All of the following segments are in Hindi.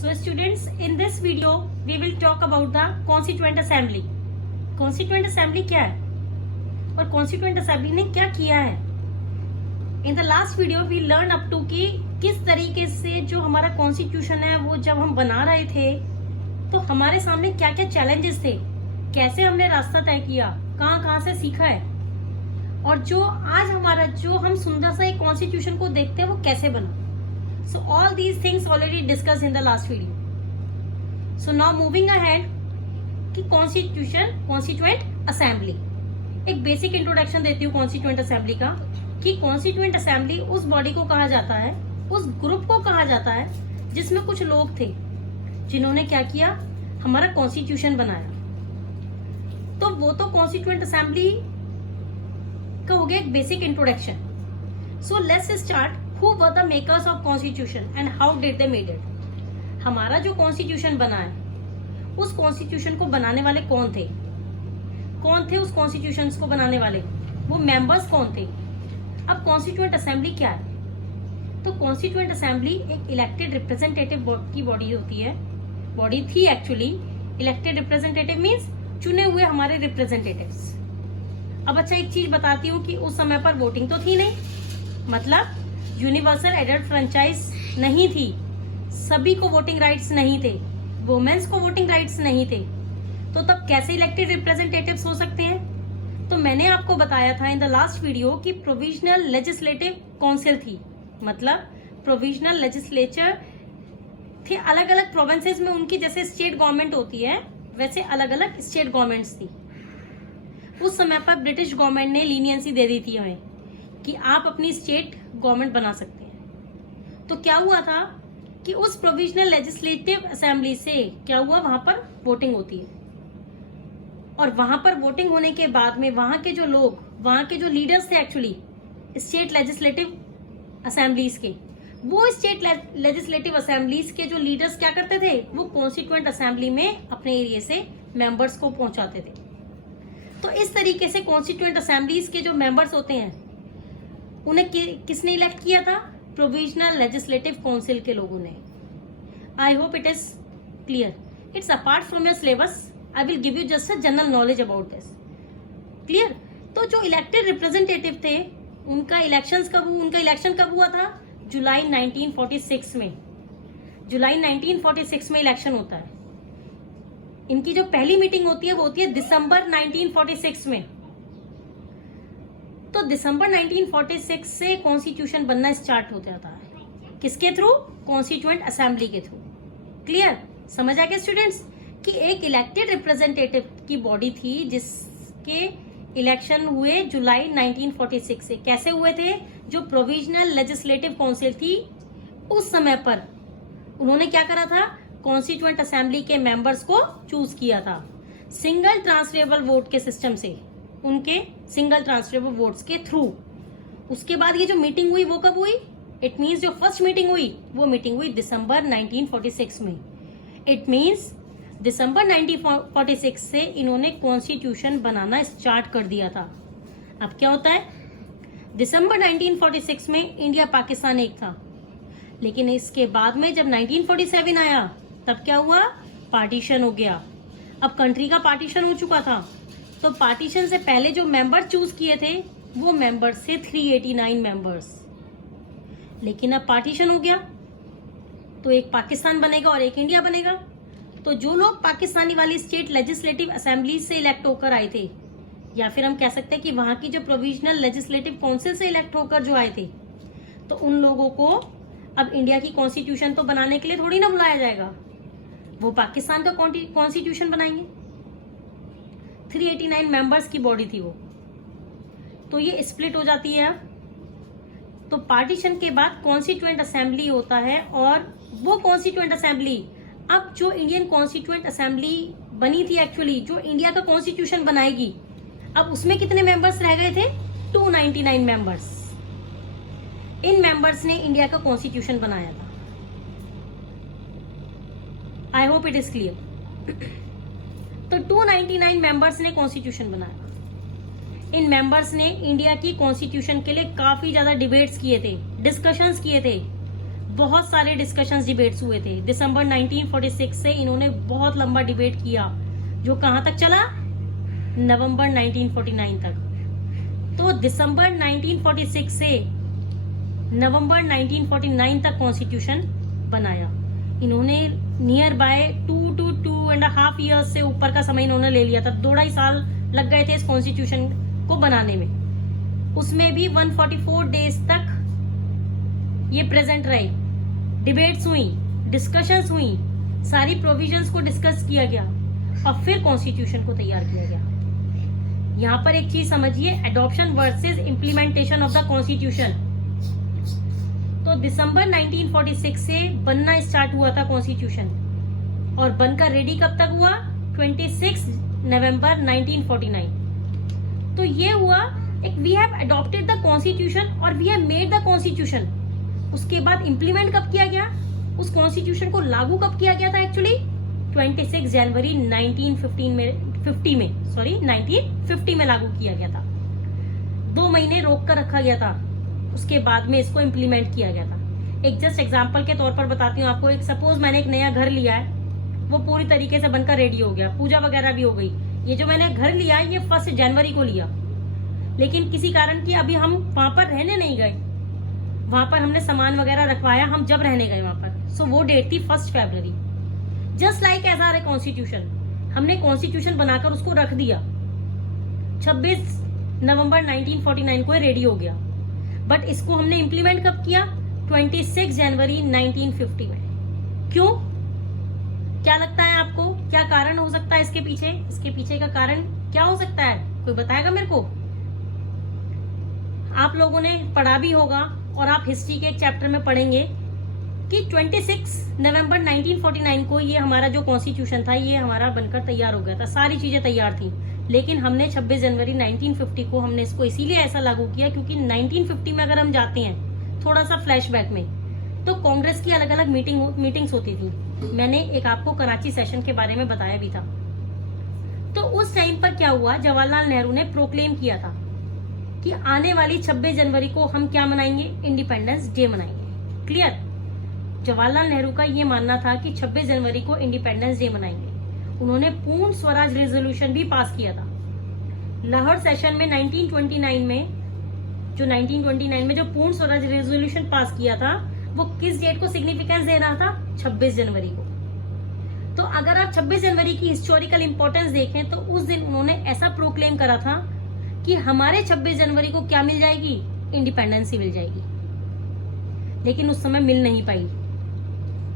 So students, in this video we will talk about the Constituent Assembly. Constituent Assembly क्या है और Constituent Assembly ने क्या किया है? In the last video we learn up to कि किस तरीके से जो हमारा कॉन्स्टिट्यूशन है वो जब हम बना रहे थे तो हमारे सामने क्या क्या चैलेंजेस थे, कैसे हमने रास्ता तय किया, कहाँ से सीखा है, और जो आज हमारा जो हम सुंदर सा एक कॉन्स्टिट्यूशन को देखते हैं वो कैसे बना. So all these things already discussed in the last video. So now moving ahead कि कॉन्स्टिट्यूएंट असेंबली. एक बेसिक इंट्रोडक्शन देती हूँ कॉन्स्टिट्यूएंट असेंबली का कि कॉन्स्टिट्यूएंट असेंबली उस बॉडी को कहा जाता है, उस ग्रुप को कहा जाता है जिसमें कुछ लोग थे जिन्होंने क्या किया, हमारा कॉन्स्टिट्यूशन बनाया. तो वो तो कॉन्स्टिट्यूएंट असेंबली का हो गया एक basic introduction. So let's start. Who were the makers of Constitution and how did they made it? हमारा जो कॉन्स्टिट्यूशन बना है उस कॉन्स्टिट्यूशन को बनाने वाले कौन थे उस कॉन्स्टिट्यूशन को बनाने वाले, वो मेंबर्स कौन थे. अब कॉन्स्टिट्यूएंट असेंबली क्या है? तो कॉन्स्टिट्यूएंट असेंबली एक इलेक्टेड रिप्रेजेंटेटिव की बॉडी होती है, बॉडी थी एक्चुअली. इलेक्टेड रिप्रेजेंटेटिव मीन्स चुने हुए हमारे रिप्रेजेंटेटिव्स. अब अच्छा एक चीज बताती हूँ कि उस समय पर वोटिंग तो थी नहीं, मतलब यूनिवर्सल एडल्ट फ्रेंचाइज नहीं थी, सभी को वोटिंग राइट्स नहीं थे, वुमेन्स को वोटिंग राइट्स नहीं थे. तो तब कैसे इलेक्टेड रिप्रेजेंटेटिव्स हो सकते हैं? तो मैंने आपको बताया था इन द लास्ट वीडियो कि प्रोविजनल लेजिस्लेटिव काउंसिल थी, मतलब प्रोविजनल लेजिस्लेचर थे. अलग अलग प्रोविंसेस में उनकी जैसे स्टेट गवर्नमेंट होती है वैसे अलग अलग स्टेट गवर्नमेंट्स थी. उस समय पर ब्रिटिश गवर्नमेंट ने लीनियंसी दे दी थी हमें कि आप अपनी स्टेट गवर्नमेंट बना सकते हैं. तो क्या हुआ था कि उस प्रोविजनल लेजिस्लेटिव असेंबली से क्या हुआ, वहां पर वोटिंग होती है और वहां पर वोटिंग होने के बाद में वहां के जो लोग, वहां के जो लीडर्स थे एक्चुअली स्टेट लेजिस्लेटिव असेंबलीज के, वो स्टेट लेजिस्लेटिव असेंबलीज के जो लीडर्स क्या करते थे, वो कॉन्स्टिट्यूएंट असेंबली में अपने एरिया से मेंबर्स को पहुंचाते थे. तो इस तरीके से कॉन्स्टिट्यूएंट असेंबलीज के जो मेंबर्स होते हैं उन्हें किसने इलेक्ट किया था? प्रोविजनल लेजिस्लेटिव काउंसिल के लोगों ने. I hope it is clear. It's apart from your syllabus. I will give you just a general knowledge about this. Clear? तो जो इलेक्टेड रिप्रेजेंटेटिव थे उनका इलेक्शन कब हुआ था? जुलाई 1946 में. जुलाई 1946 में इलेक्शन होता है. इनकी जो पहली मीटिंग होती है दिसंबर 1946 में. तो दिसंबर 1946 से कॉन्स्टिट्यूशन बनना स्टार्ट हो जाता है. किसके थ्रू? कॉन्स्टिट्यूएंट असेंबली के थ्रू. क्लियर? समझ आ गया स्टूडेंट्स कि एक इलेक्टेड रिप्रेजेंटेटिव की बॉडी थी जिसके इलेक्शन हुए जुलाई 1946 से. कैसे हुए थे? जो प्रोविजनल लेजिस्लेटिव काउंसिल थी उस समय पर उन्होंने क्या करा था, कॉन्स्टिट्यूएंट असेंबली के मेंबर्स को चूज किया था सिंगल ट्रांसफरेबल वोट के सिस्टम से, उनके सिंगल ट्रांसफरेबल वोट्स के थ्रू. उसके बाद ये जो मीटिंग हुई वो कब हुई? इट मीन्स जो फर्स्ट मीटिंग हुई वो मीटिंग हुई दिसंबर 1946 में. इट मीन्स दिसंबर 1946 से इन्होंने कॉन्स्टिट्यूशन बनाना स्टार्ट कर दिया था. अब क्या होता है, दिसंबर 1946 में इंडिया पाकिस्तान एक था, लेकिन इसके बाद में जब 1947 आया तब क्या हुआ, पार्टीशन हो गया. अब कंट्री का पार्टीशन हो चुका था. तो पार्टीशन से पहले जो मेंबर चूज किए थे वो मेंबर्स थे 389 मेंबर्स. लेकिन अब पार्टीशन हो गया तो एक पाकिस्तान बनेगा और एक इंडिया बनेगा. तो जो लोग पाकिस्तानी वाली स्टेट लेजिस्लेटिव असेंबली से इलेक्ट होकर आए थे, या फिर हम कह सकते हैं कि वहां की जो प्रोविजनल लेजिस्लेटिव काउंसिल से इलेक्ट होकर जो आए थे, तो उन लोगों को अब इंडिया की कॉन्स्टिट्यूशन तो बनाने के लिए थोड़ी ना बुलाया जाएगा, वो पाकिस्तान का कॉन्स्टिट्यूशन बनाएंगे. 389 मेंबर्स की बॉडी थी वो. तो ये स्प्लिट हो जाती है. तो पार्टीशन के बाद कॉन्स्टिट्यूएंट असेंबली होता है और वो कॉन्स्टिट्यूएंट असेंबली, अब जो इंडियन कॉन्स्टिट्यूएंट असेंबली बनी थी एक्चुअली, जो इंडिया का कॉन्स्टिट्यूशन बनाएगी, अब उसमें कितने मेंबर्स रह गए थे? 299 मेंबर्स. इन मेंबर्स ने इंडिया का कॉन्स्टिट्यूशन बनाया था. I hope it is clear. तो 299 मेंबर्स ने कॉन्स्टिट्यूशन बनाया. इन मेंबर्स ने इंडिया की कॉन्स्टिट्यूशन के लिए काफी ज्यादा डिबेट्स किए थे, डिस्कशंस किए थे. बहुत सारे डिस्कशंस डिबेट्स हुए थे। दिसंबर 1946 से इन्होंने बहुत लंबा डिबेट किया, जो कहां तक चला, नवंबर 1949 तक। तो दिसंबर 1946 से नवंबर 1949 तक कॉन्स्टिट्यूशन बनाया इन्होंने। नियर बाय 2.5 ईयर्स से ऊपर का समय इन्होंने ले लिया था। 2.5 साल लग गए थे इस कॉन्स्टिट्यूशन को बनाने में। उसमें भी 144 डेज तक ये प्रेजेंट रहे, डिबेट्स हुई, डिस्कशंस हुई, सारी प्रोविजंस को डिस्कस किया गया और फिर कॉन्स्टिट्यूशन को तैयार किया गया। यहां पर एक चीज समझिए, adoption versus implementation of the constitution. तो दिसंबर 1946 से बनना स्टार्ट हुआ था कॉन्स्टिट्यूशन, और बनकर रेडी कब तक हुआ, 26 नवंबर 1949। तो ये हुआ एक, we have adopted the constitution और we have made the constitution. उसके बाद इंप्लीमेंट कब किया गया, उस कॉन्स्टिट्यूशन को लागू कब किया गया था एक्चुअली, 26 जनवरी 1950 में लागू किया गया था। 2 महीने रोक कर रखा गया था, उसके बाद में इसको इम्प्लीमेंट किया गया था। एक जस्ट एग्जांपल के तौर पर बताती हूँ आपको। एक सपोज मैंने एक नया घर लिया है, वो पूरी तरीके से बनकर रेडी हो गया, पूजा वगैरह भी हो गई। ये जो मैंने घर लिया है ये 1 जनवरी को लिया, लेकिन किसी कारण की अभी हम वहां पर रहने नहीं गए, वहां पर हमने सामान वगैरह रखवाया हम जब रहने गए वहां पर। सो वो डेट थी 1 फरवरी। Just like as are a constitution, हमने कॉन्स्टिट्यूशन बनाकर उसको रख दिया। 26 नवंबर 1949 को रेडी हो गया, बट इसको हमने इंप्लीमेंट कब किया, 26 जनवरी 1950 में। क्यों, क्या लगता है आपको, क्या कारण हो सकता है इसके पीछे? इसके पीछे का कारण क्या हो सकता है, कोई बताएगा मेरे को? आप लोगों ने पढ़ा भी होगा और आप हिस्ट्री के एक चैप्टर में पढ़ेंगे कि 26 नवंबर 1949 को ये हमारा जो कॉन्स्टिट्यूशन था ये हमारा बनकर तैयार हो गया था, सारी चीजें तैयार थी। लेकिन हमने 26 जनवरी 1950 को हमने इसको इसीलिए ऐसा लागू किया क्योंकि 1950 में अगर हम जाते हैं थोड़ा सा फ्लैशबैक में, तो कांग्रेस की अलग अलग मीटिंग्स होती थी। मैंने एक आपको कराची सेशन के बारे में बताया भी था। तो उस टाइम पर क्या हुआ, जवाहरलाल नेहरू ने प्रोक्लेम किया था कि आने वाली 26 जनवरी को हम क्या मनाएंगे, इंडिपेंडेंस डे मनाएंगे। क्लियर? जवाहरलाल नेहरू का ये मानना था कि 26 जनवरी को इंडिपेंडेंस डे मनाएंगे। उन्होंने पूर्ण स्वराज रेजोल्यूशन भी पास किया था। लाहौर सेशन में 1929 में जो पूर्ण स्वराज रेजोल्यूशन पास किया था वो किस डेट को सिग्निफिकेंस दे रहा था, 26 जनवरी को। तो अगर आप 26 जनवरी की हिस्टोरिकल इंपॉर्टेंस देखें तो उस दिन उन्होंने ऐसा प्रोक्लेम करा था कि हमारे 26 जनवरी को क्या मिल जाएगी, इंडिपेंडेंस ही मिल जाएगी। लेकिन उस समय मिल नहीं पाई,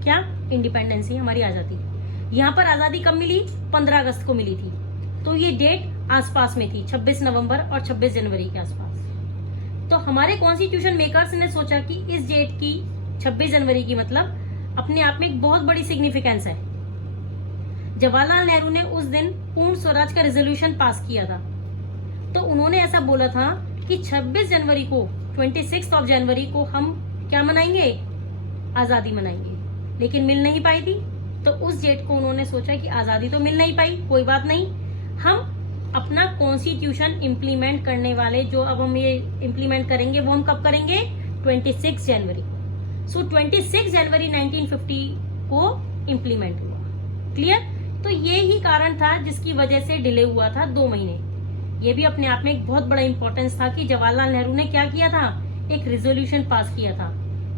क्या, इंडिपेंडेंस ही हमारी आजादी। यहाँ पर आजादी कब मिली, 15 अगस्त को मिली थी। तो ये डेट आसपास में थी, 26 नवंबर और 26 जनवरी के आसपास। तो हमारे कॉन्स्टिट्यूशन मेकर्स ने सोचा कि इस डेट की 26 जनवरी की मतलब अपने आप में एक बहुत बड़ी सिग्निफिकेंस है। जवाहरलाल नेहरू ने उस दिन पूर्ण स्वराज का रेजोल्यूशन पास किया था। तो उन्होंने ऐसा बोला था कि 26 जनवरी को, 26 ऑफ जनवरी को हम क्या मनाएंगे, आजादी मनाएंगे। लेकिन मिल नहीं पाई थी, तो उस डेट को उन्होंने सोचा कि आजादी तो मिल नहीं पाई, कोई बात नहीं, हम अपना कॉन्स्टिट्यूशन इंप्लीमेंट करने वाले, जो अब हम ये इंप्लीमेंट करेंगे वो हम कब करेंगे, 26 जनवरी। सो 26 जनवरी 1950 को इंप्लीमेंट हुआ। क्लियर? तो ये ही कारण था जिसकी वजह से डिले हुआ था 2 महीने। ये भी अपने आप में एक बहुत बड़ा इंपॉर्टेंस था कि जवाहरलाल नेहरू ने क्या किया था, एक रेजोल्यूशन पास किया था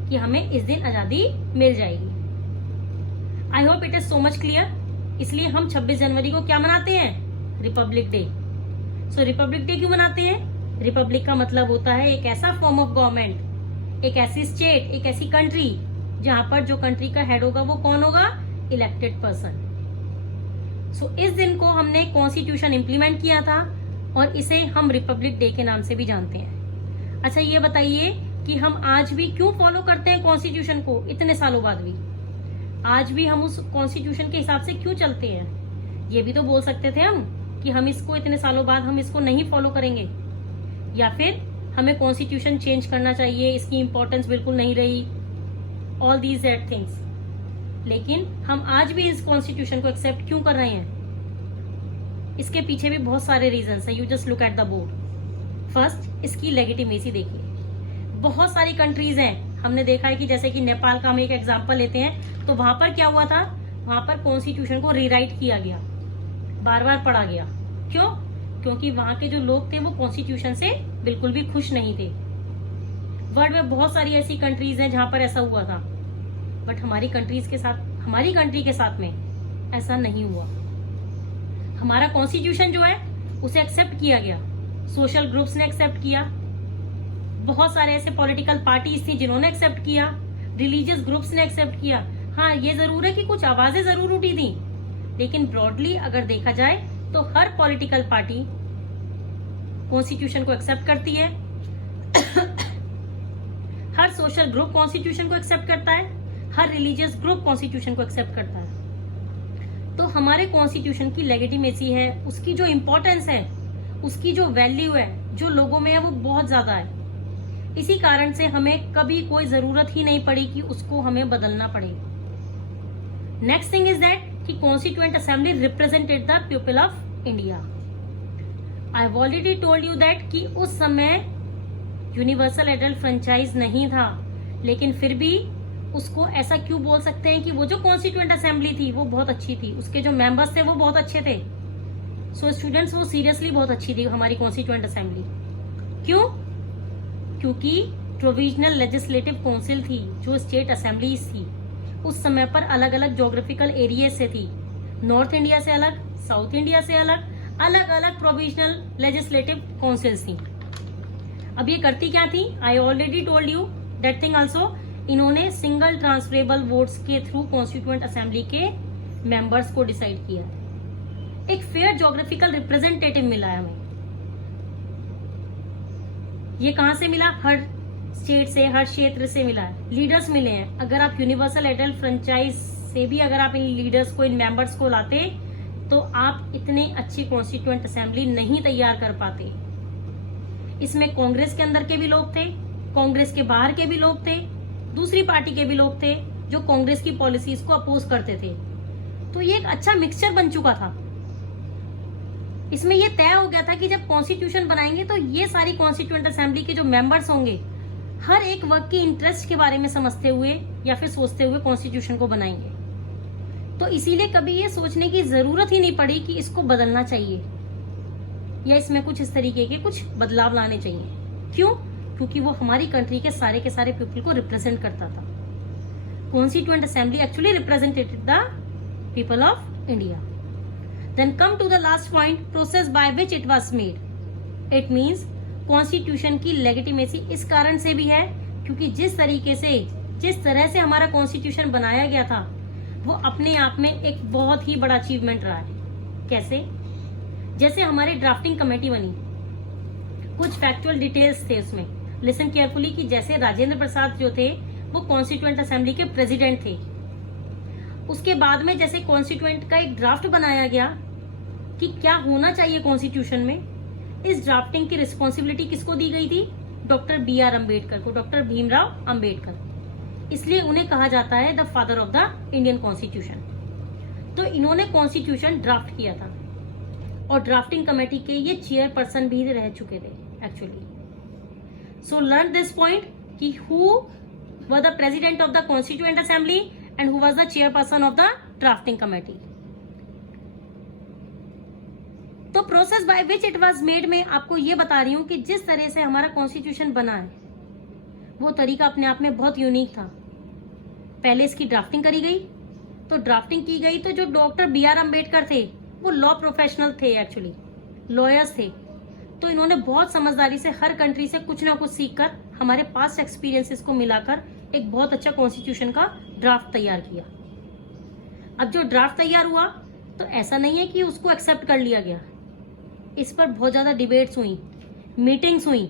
कि हमें इस दिन आजादी मिल जाएगी। I hope it is so much clear. इसलिए हम 26 जनवरी को क्या मनाते हैं, रिपब्लिक डे। सो रिपब्लिक डे क्यों मनाते हैं? रिपब्लिक का मतलब होता है एक ऐसा फॉर्म ऑफ गवर्नमेंट, एक ऐसी स्टेट, एक ऐसी कंट्री जहां पर जो कंट्री का हेड होगा वो कौन होगा, इलेक्टेड पर्सन। सो इस दिन को हमने कॉन्स्टिट्यूशन इंप्लीमेंट किया था और इसे हम रिपब्लिक डे के नाम से भी जानते हैं। अच्छा ये बताइए कि हम आज भी क्यों फॉलो करते हैं कॉन्स्टिट्यूशन को, इतने सालों बाद भी आज भी हम उस कॉन्स्टिट्यूशन के हिसाब से क्यों चलते हैं? ये भी तो बोल सकते थे हम कि हम इसको इतने सालों बाद हम इसको नहीं फॉलो करेंगे, या फिर हमें कॉन्स्टिट्यूशन चेंज करना चाहिए, इसकी इंपॉर्टेंस बिल्कुल नहीं रही, ऑल दीज दैट थिंग्स। लेकिन हम आज भी इस कॉन्स्टिट्यूशन को एक्सेप्ट क्यों कर रहे हैं? इसके पीछे भी बहुत सारे रीजंस हैं। You just look at the board. First, इसकी लेजिटिमेसी देखिए। बहुत सारी कंट्रीज हैं हमने देखा है कि जैसे कि नेपाल का हम एक एग्जाम्पल लेते हैं, तो वहां पर क्या हुआ था, वहां पर कॉन्स्टिट्यूशन को रीराइट किया गया, बार बार पढ़ा गया। क्यों? क्योंकि वहां के जो लोग थे वो कॉन्स्टिट्यूशन से बिल्कुल भी खुश नहीं थे। वर्ल्ड में बहुत सारी ऐसी कंट्रीज हैं जहां पर ऐसा हुआ था, बट हमारी कंट्री के साथ में ऐसा नहीं हुआ। हमारा कॉन्स्टिट्यूशन जो है उसे एक्सेप्ट किया गया, सोशल ग्रुप्स ने एक्सेप्ट किया, बहुत सारे ऐसे पॉलिटिकल पार्टीज थी जिन्होंने एक्सेप्ट किया, रिलीजियस ग्रुप्स ने एक्सेप्ट किया। हाँ, ये जरूर है कि कुछ आवाजें जरूर उठी थी, लेकिन ब्रॉडली अगर देखा जाए तो हर पॉलिटिकल पार्टी कॉन्स्टिट्यूशन को एक्सेप्ट करती है, हर सोशल ग्रुप कॉन्स्टिट्यूशन को एक्सेप्ट करता है, हर रिलीजियस ग्रुप कॉन्स्टिट्यूशन को एक्सेप्ट करता है। तो हमारे कॉन्स्टिट्यूशन की लेजिटिमेसी है, उसकी जो इंपॉर्टेंस है, उसकी जो वैल्यू है, जो लोगों में है, वो बहुत ज्यादा है। इसी कारण से हमें कभी कोई जरूरत ही नहीं पड़ी कि उसको हमें बदलना पड़े। नेक्स्ट थिंग इज दैट कि constituent assembly represented the people of India. I have already told you that कि उस समय यूनिवर्सल एडल्ट फ्रेंचाइज नहीं था, लेकिन फिर भी उसको ऐसा क्यों बोल सकते हैं कि वो जो कॉन्स्टिट्यूएंट असेंबली थी वो बहुत अच्छी थी, उसके जो मेंबर्स थे वो बहुत अच्छे थे। सो स्टूडेंट्स, वो सीरियसली बहुत अच्छी थी हमारी कॉन्स्टिट्यूएंट असेंबली। क्यों? क्योंकि प्रोविजनल लेजिस्लेटिव काउंसिल थी, जो स्टेट असेंबलीज थी, उस समय पर अलग अलग ज्योग्राफिकल एरिया से थी। नॉर्थ इंडिया से अलग, साउथ इंडिया से अलग, अलग अलग प्रोविजनल लेजिस्लेटिव काउंसिल्स थी। अब ये करती क्या थी? I already told you that thing also. इन्होंने सिंगल ट्रांसफरेबल वोट्स के थ्रू कॉन्स्टिट्यूएंट असेंबली के मेंबर्स को डिसाइड किया। एक फेयर ज्योग्राफिकल रिप्रेजेंटेटिव मिला है हमें। ये कहां से मिला? हर स्टेट से, हर क्षेत्र से मिला है। लीडर्स मिले हैं। अगर आप यूनिवर्सल एडल्ट फ्रेंचाइज से भी अगर आप इन लीडर्स को, इन मेंबर्स को लाते, तो आप इतने अच्छी कॉन्स्टिट्यूएंट असेंबली नहीं तैयार कर पाते। इसमें कांग्रेस के अंदर के भी लोग थे, कांग्रेस के बाहर के भी लोग थे, दूसरी पार्टी के भी लोग थे जो कांग्रेस की पॉलिसीज को अपोज करते थे। तो ये एक अच्छा मिक्सचर बन चुका था। इसमें ये तय हो गया था कि जब कॉन्स्टिट्यूशन बनाएंगे तो ये सारी कॉन्स्टिट्यूएंट असेंबली के जो मेंबर्स होंगे, हर एक वर्ग के इंटरेस्ट के बारे में समझते हुए या फिर सोचते हुए कॉन्स्टिट्यूशन को बनाएंगे। तो इसीलिए कभी ये सोचने की जरूरत ही नहीं पड़ी कि इसको बदलना चाहिए या इसमें कुछ इस तरीके के कुछ बदलाव लाने चाहिए। क्यों? क्योंकि वो हमारी कंट्री के सारे पीपल को रिप्रेजेंट करता था। Constituent assembly actually represented the people of India. Then come to the last point, process by which it was made. It means constitution की लेजिटिमेसी इस कारण से भी है क्योंकि जिस तरह से हमारा कॉन्स्टिट्यूशन बनाया गया था, वो अपने आप में एक बहुत ही बड़ा अचीवमेंट रहा है। कैसे? जैसे हमारी ड्राफ्टिंग कमेटी बनी, कुछ फैक्चुअल डिटेल्स थे उसमें। लिसन केयरफुली कि जैसे राजेंद्र प्रसाद जो थे वो कॉन्स्टिट्यूएंट असेंबली के प्रेसिडेंट थे। उसके बाद में जैसे कॉन्स्टिट्यूएंट का एक ड्राफ्ट बनाया गया कि क्या होना चाहिए कॉन्स्टिट्यूशन में, इस ड्राफ्टिंग की रिस्पॉन्सिबिलिटी किसको दी गई थी? डॉक्टर BR अम्बेडकर को, डॉक्टर भीमराव अम्बेडकर। इसलिए उन्हें कहा जाता है the father of the Indian constitution. तो इन्होंने कॉन्स्टिट्यूशन ड्राफ्ट किया था और ड्राफ्टिंग कमेटी के ये चेयरपर्सन भी रह चुके थे actually. So learn this point कि who were the president of the constituent assembly and who was the chairperson of the drafting committee. तो process by which it was made में आपको ये बता रही हूं कि जिस तरह से हमारा कॉन्स्टिट्यूशन बना है वो तरीका अपने आप में बहुत यूनिक था। पहले इसकी ड्राफ्टिंग करी गई, तो ड्राफ्टिंग की गई तो जो डॉक्टर BR अम्बेडकर थे वो लॉ प्रोफेशनल थे, एक्चुअली लॉयर्स थे। तो इन्होंने बहुत समझदारी से हर कंट्री से कुछ ना कुछ सीखकर हमारे पास्ट एक्सपीरियंसेस को मिलाकर एक बहुत अच्छा कॉन्स्टिट्यूशन का ड्राफ्ट तैयार किया। अब जो ड्राफ्ट तैयार हुआ तो ऐसा नहीं है कि उसको एक्सेप्ट कर लिया गया। इस पर बहुत ज्यादा डिबेट्स हुई, मीटिंग्स हुई।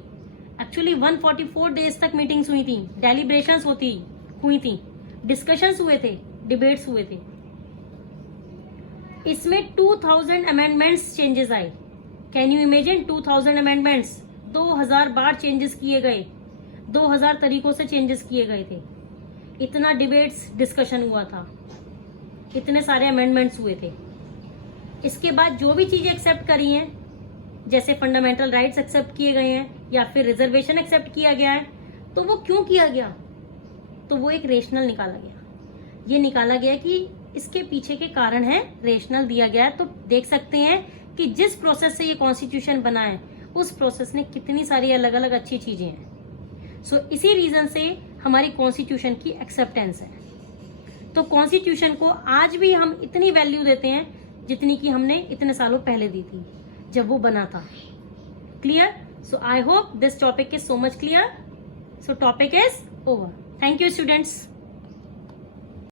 एक्चुअली 144 डेज तक मीटिंग्स हुई थी, डेलिब्रेशंस हुई थी, डिस्कशंस हुए थे, डिबेट्स हुए थे। इसमें 2000 अमेंडमेंट्स चेंजेस आए। Can you imagine 2000 amendments? 2000 bar changes किए गए, 2000 तरीकों से चेंजेस किए गए थे। इतना डिबेट्स डिस्कशन हुआ था, इतने सारे अमेंडमेंट्स हुए थे। इसके बाद जो भी चीजें एक्सेप्ट करी हैं, जैसे फंडामेंटल राइट्स एक्सेप्ट किए गए हैं या फिर रिजर्वेशन एक्सेप्ट किया गया है, तो वो क्यों किया गया? तो वो एक रेशनल निकाला गया। ये निकाला गया कि इसके पीछे के कारण है, रेशनल दिया गया है। तो देख सकते हैं कि जिस प्रोसेस से ये कॉन्स्टिट्यूशन बना है उस प्रोसेस में कितनी सारी अलग अलग अच्छी चीजें हैं। सो इसी रीजन से हमारी कॉन्स्टिट्यूशन की एक्सेप्टेंस है। तो कॉन्स्टिट्यूशन को आज भी हम इतनी वैल्यू देते हैं जितनी कि हमने इतने सालों पहले दी थी जब वो बना था। Clear? So I hope this topic is so much clear. So topic is over. Thank you, students.